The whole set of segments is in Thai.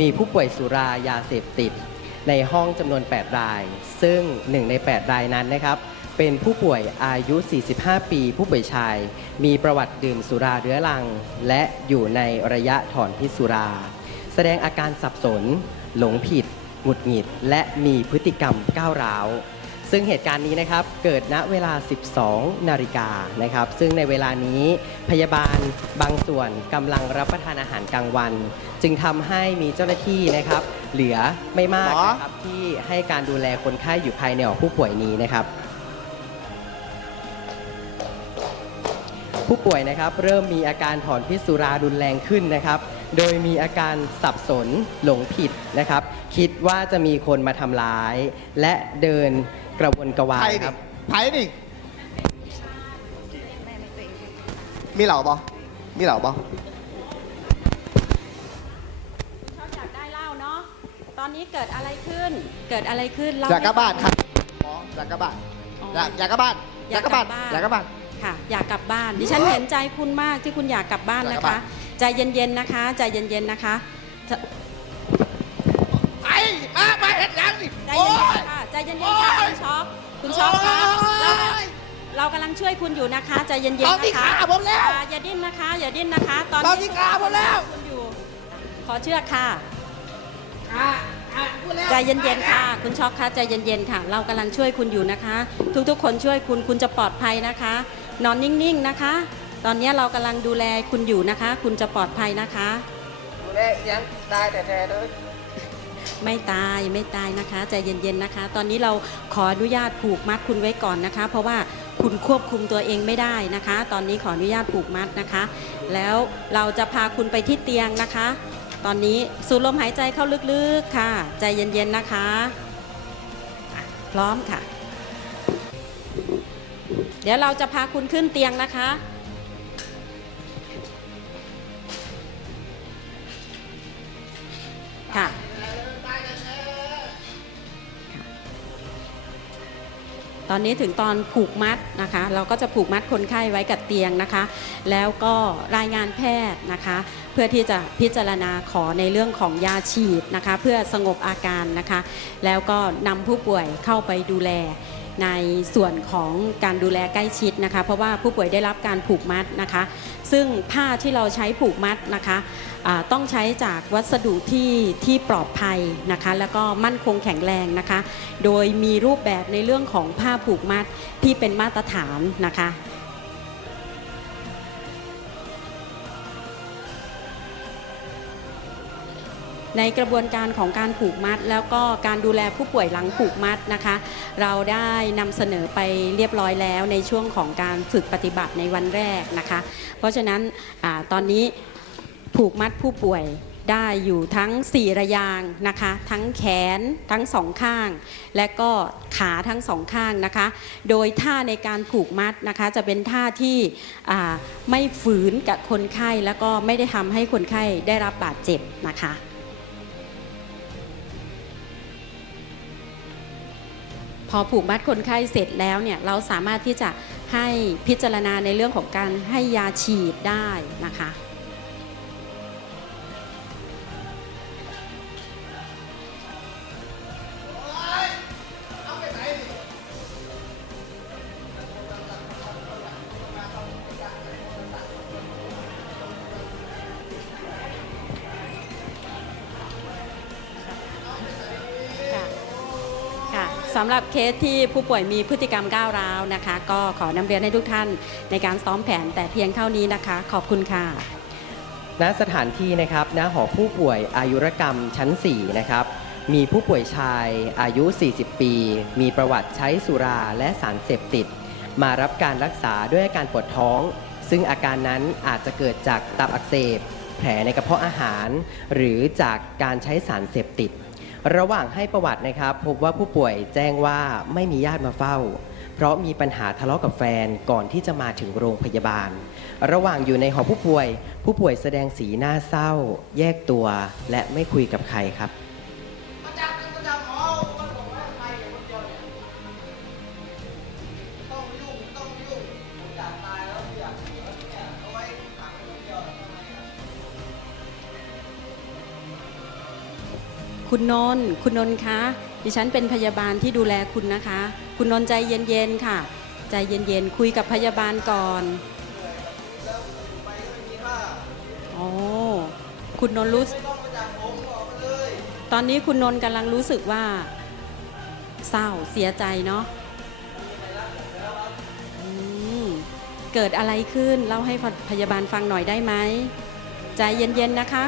มีผู้ป่วยสุรายาเสพติด ในห้องจำนวน 8 ราย ซึ่ง 1 ใน 8 รายนั้นนะครับ เป็นผู้ป่วยอายุ 45 ปี ผู้ป่วยชาย มีประวัติดื่มสุราเรื้อรัง และอยู่ในระยะถอนพิษสุรา แสดงอาการสับสน หลงผิด หงุดหงิด และมีพฤติกรรมก้าวร้าว ซึ่งเหตุการณ์นี้นะครับเกิดณเวลา 12 นาฬิกานะครับ ซึ่งในเวลานี้พยาบาลบางส่วนกำลังรับประทานอาหารกลางวัน จึงทำให้มีเจ้าหน้าที่นะครับ เหลือไม่มากนะครับที่ให้การดูแลคนไข้อยู่ภายในหอผู้ป่วยนี้นะครับ ผู้ป่วยนะครับเริ่มมีอาการถอนพิษสุรารุนแรงขึ้นนะครับโดยมีอาการสับสนหลงผิดนะครับ คิดว่าจะมีคนมาทำร้าย และเดิน กระวนกระวาไผ่ยนี่ครับ ไผ่นี่ มีเหล่าบ่มีเหล่าบ่เขาอยากได้เหล้าเนาะ ตอนนี้เกิดอะไรขึ้น เกิดอะไรขึ้นเล่อยากกลับให้บ้านคฟัรังบหมออยากกลับบ้านอ๋ออยากอยากกลับบ้านอยากกลับบ้าน อยากกลับบ้าน ค่ะ อยากกลับบ้าน ดิฉันเห็นใจคุณมากที่คุณอยากกลับบ้านอยากนะกลับคะบ้าน ใจเย็นๆนะคะใจเย็นๆนะคะไอ้มาไปเห็นยังนี่ใจโอ้เย็ยนๆค่ะ ใจเย็นๆค่ะโอ้ยคุณช็อปคุณช็อปคะโอ้เรายเรากำลังช่วยคุณอยู่นะคะใจเย็นๆเอานะคะที่ขาผมแล้วอ่าอย่าดิ้นนะคะ อย่าดิ้นนะคะ ตอนเอานี้ที่ขาผมแล้ว คุณอยู่ ขอเชือกค่ะ อะอะพูดแล้วใจเย็นๆค่ะ คุณช็อกคะใจเย็นๆค่ะ เรากำลังช่วยคุณอยู่นะคะ ทุกๆ คนช่วยคุณคุณจะปลอดภัยนะคะ นอนนิ่งๆนะคะ ตอนนี้เรากำลังดูแลคุณอยู่นะคะ คุณจะปลอดภัยนะคะ ดูแลยังตายแต่แท้เลย ไม่ตายไม่ตายนะคะใจเย็นๆนะคะ ตอนนี้เราขออนุญาตผูกมัดคุณไว้ก่อนนะคะ เพราะว่าคุณควบคุมตัวเองไม่ได้นะคะ ตอนนี้ขออนุญาตผูกมัดนะคะ แล้วเราจะพาคุณไปที่เตียงนะคะ ตอนนี้สูดลมหายใจเข้าลึกๆค่ะ ใจเย็นๆนะคะ พร้อมค่ะ เดี๋ยวเราจะพาคุณขึ้นเตียงนะคะ ตอนนี้ถึงตอนผูกมัดนะคะ เราก็จะผูกมัดคนไข้ไว้กับเตียงนะคะ แล้วก็รายงานแพทย์นะคะ เพื่อที่จะพิจารณาขอในเรื่องของยาฉีดนะคะ เพื่อสงบอาการนะคะ แล้วก็นำผู้ป่วยเข้าไปดูแลในส่วนของการดูแลใกล้ชิดนะคะ เพราะว่าผู้ป่วยได้รับการผูกมัดนะคะ ซึ่งผ้าที่เราใช้ผูกมัดนะคะ ต้องใช้จากวัสดุที่ที่ปลอดภัยนะคะ แล้วก็มั่นคงแข็งแรงนะคะ โดยมีรูปแบบในเรื่องของผ้าผูกมัดที่เป็นมาตรฐานนะคะในกระบวนการของการผูกมัด แล้วก็การดูแลผู้ป่วยหลังผูกมัดนะคะ เราได้นำเสนอไปเรียบร้อยแล้วในช่วงของการฝึกปฏิบัติในวันแรกนะคะ เพราะฉะนั้นอตอนนี้ ผูกมัดผู้ป่วยได้อยู่ทั้ง 4 ระยางนะคะ ทั้งแขนทั้งสองข้าง และก็ขาทั้งสองข้างนะคะ โดยท่าในการผูกมัดนะคะ จะเป็นท่าที่ไม่ฝืนกับคนไข้แล้วก็ไม่ได้ทำให้คนไข้ได้รับบาดเจ็บนะคะพอผูกมัดคนไข้เสร็จแล้วเนี่ยเราสามารถที่จะให้พิจารณาในเรื่องของการให้ยาฉีดได้นะคะ สำหรับเคสที่ผู้ป่วยมีพฤติกรรมก้าวร้าวนะคะ ก็ขอนำเรียนให้ทุกท่านในการซ้อมแผนแต่เพียงเท่านี้นะคะ ขอบคุณค่ะ ณสถานที่นะครับณหอผู้ป่วยอายุรกรรมชั้น 4 นะครับ มีผู้ป่วยชายอายุ 40 ปี มีประวัติใช้สุราและสารเสพติด มารับการรักษาด้วยอาการปวดท้อง ซึ่งอาการนั้นอาจจะเกิดจากตับอักเสบ แผลในกระเพาะอาหาร หรือจากการใช้สารเสพติด ระหว่างให้ประวัตินะครับพบว่าผู้ป่วยแจ้งว่าไม่มีญาติมาเฝ้า เพราะมีปัญหาทะเลาะกับแฟนก่อนที่จะมาถึงโรงพยาบาล ระหว่างอยู่ในหอผู้ป่วย ผู้ป่วยแสดงสีหน้าเศร้า แยกตัว และไม่คุยกับใครครับ คุณนนท์คุณนนท์คะ ดิฉันเป็นพยาบาลที่ดูแลคุณนะคะ คุณนนท์ใจเย็นๆค่ะ ใจเย็นๆ คุยกับพยาบาลก่อนโอ๋อคุณนนท์รู้สึกตอนนี้คุณนนท์กำลังรู้สึกว่า เศร้าเสียใจเนาะเกิดอะไรขึ้น เล่าให้พยาบาลฟังหน่อยได้ไหม ใจเย็นๆนะคะ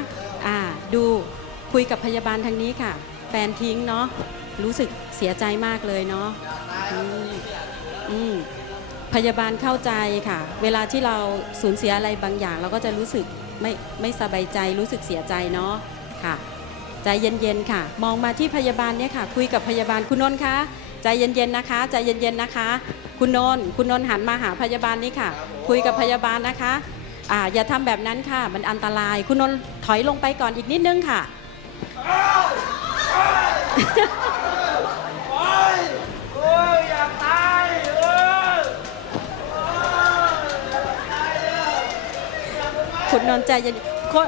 อ่า ดู คุยกับพยาบาลทางนี้ค่ะ แฟนทิ้งเนาะรู้สึกเสียใจมากเลยเนาะอืมพยาบาลเข้าใจค่ะ เวลาที่เราสูญเสียอะไรบางอย่าง เราก็จะรู้สึกไม่ไม่สบายใจรู้สึกเสียใจเนาะค่ะใจเย็นๆค่ะ มองมาที่พยาบาลเนี่ยค่ะ คุยกับพยาบาลคุณนนท์คะใจเย็นๆนะคะใจเย็นๆนะคะ คุณนนท์คุณนนท์หันมาหาพยาบาลนี่ค่ะ คุยกับพยาบาลนะคะอ่าอย่าทำแบบนั้นค่ะ มันอันตรายคุณนนท์ถอยลงไปก่อนอีกนิดนึงค่ะ คุณนนท์ใจเย็นคน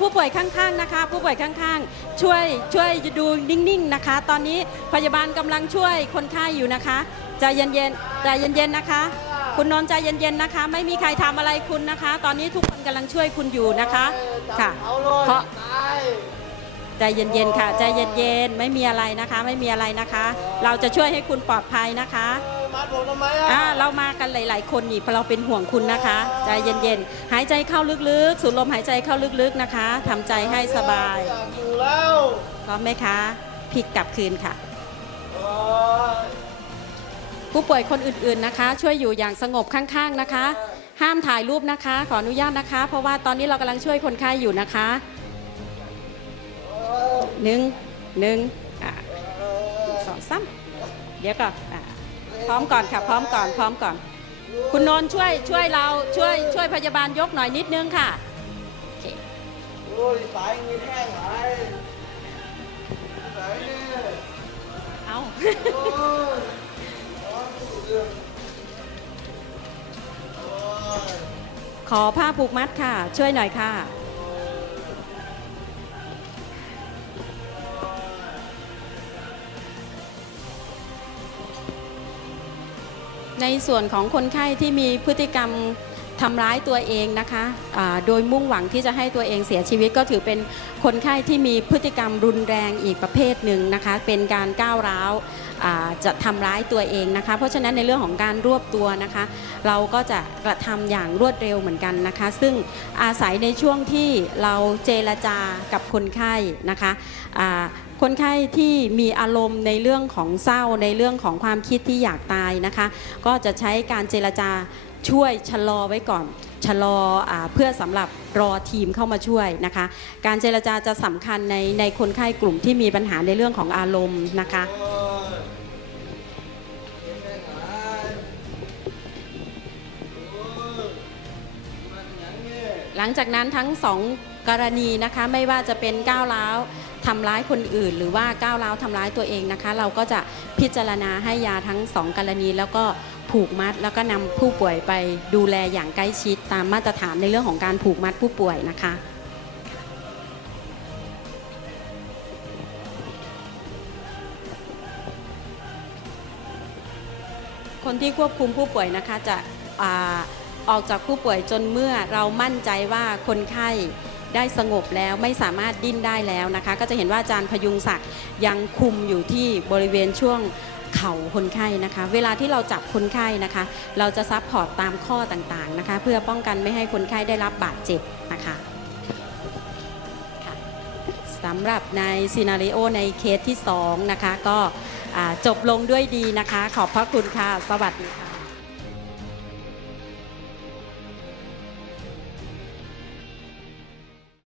ผู้ป่วยข้างๆนะคะ ผู้ป่วยข้างๆ ช่วยช่วยดูนิ่งๆนะคะ ตอนนี้พยาบาลกำลังช่วยคนไข้อยู่นะคะใจเย็นๆใจเย็นๆนะคะ คุณนนท์ใจเย็นๆนะคะ ไม่มีใครทำอะไรคุณนะคะ ตอนนี้ทุกคนกำลังช่วยคุณอยู่นะคะค่ะเพราะ ใจเย็นๆค่ะ ใจเย็นๆไม่มีอะไรนะคะ ไม่มีอะไรนะคะ เราจะช่วยให้คุณปลอดภัยนะคะเออมาผมทำไมอะเรามากันหลาย ๆ คนนี่เพราะเราเป็นห่วงคุณนะคะ ใจเย็นๆหายใจเข้าลึกๆ สูดลมหายใจเข้าลึกๆนะคะทำใจให้สบายอยู่แล้วพร้อมไหมคะพลิกกลับคืนค่ะผู้ป่วยคนอื่นๆนะคะ ช่วยอยู่อย่างสงบข้างๆนะคะ ห้ามถ่ายรูปนะคะ ขออนุญาตนะคะ เพราะว่าตอนนี้เรากำลังช่วยคนไข้อยู่นะคะ หนึ่งหนึ่งอะสองสามเดี๋ยวก่อนอะพร้อมก่อนค่ะ พร้อมก่อน พร้อมก่อน คุณนนท์ช่วยช่วยเราช่วยช่วยพยาบาลยกหน่อยนิดนึงค่ะโอเคโอ้ยสายมีแท่งไหนไหนเนี่ยเอาขอผ้าผูกมัดค่ะ ช่วยหน่อยค่ะ ในส่วนของคนไข้ที่มีพฤติกรรม ทำร้ายตัวเองนะคะอ่าโดยมุ่งหวังที่จะให้ตัวเองเสียชีวิตก็ถือเป็นคนไข้ที่มีพฤติกรรมรุนแรงอีกประเภทหนึ่งนะคะ เป็นการก้าวร้าวจะทำร้ายตัวเองนะคะ เพราะฉะนั้นในเรื่องของการรวบตัวนะคะ เราก็จะกระทำอย่างรวดเร็วเหมือนกันนะคะ ซึ่งอาศัยในช่วงที่เราเจรจากับคนไข้นะคะคนไข้ที่มีอารมณ์ในเรื่องของเศร้าในเรื่องของความคิดที่อยากตายนะคะ ก็จะใช้การเจรจา ช่วยชะลอไว้ก่อนชะลออเพื่อสำหรับรอทีมเข้ามาช่วยนะคะ การเจรจาจะสำคัญในในคนไข้กลุ่มที่มีปัญหาในเรื่องของอารมณ์นะคะหนโอ้ยมันอย่างนี้หลังจากนั้นทั้งสองกรณีนะคะไม่ว่าจะเป็นก้าวร้าวทำร้ายคนอื่น หรือว่าก้าวร้าวทำร้ายตัวเองนะคะ เราก็จะพิจารณาให้ยาทั้งสองกรณีแล้วก็ ผูกมัด แล้วก็นำผู้ป่วยไปดูแลอย่างใกล้ชิดตามมาตรฐานในเรื่องของการผูกมัดผู้ป่วยนะคะคนที่ควบคุมผู้ป่วยนะคะจะอออกจากผู้ป่วยจนเมื่อเรามั่นใจว่าคนไข้ได้สงบแล้วไม่สามารถดิ้นได้แล้วนะคะ ก็จะเห็นว่าอาจารย์พยุงศักดิ์ยังคุมอยู่ที่บริเวณช่วง เข่าคนไข้นะคะ เวลาที่เราจับคนไข้นะคะ เราจะซับพอร์ตตามข้อต่างๆนะคะ เพื่อป้องกันไม่ให้คนไข้ได้รับบาดเจ็บนะคะสำหรับในซีนารีโอในเคสที่2นะคะก็จบลงด้วยดีนะคะ ขอบพระคุณค่ะ สวัสดีค่ะ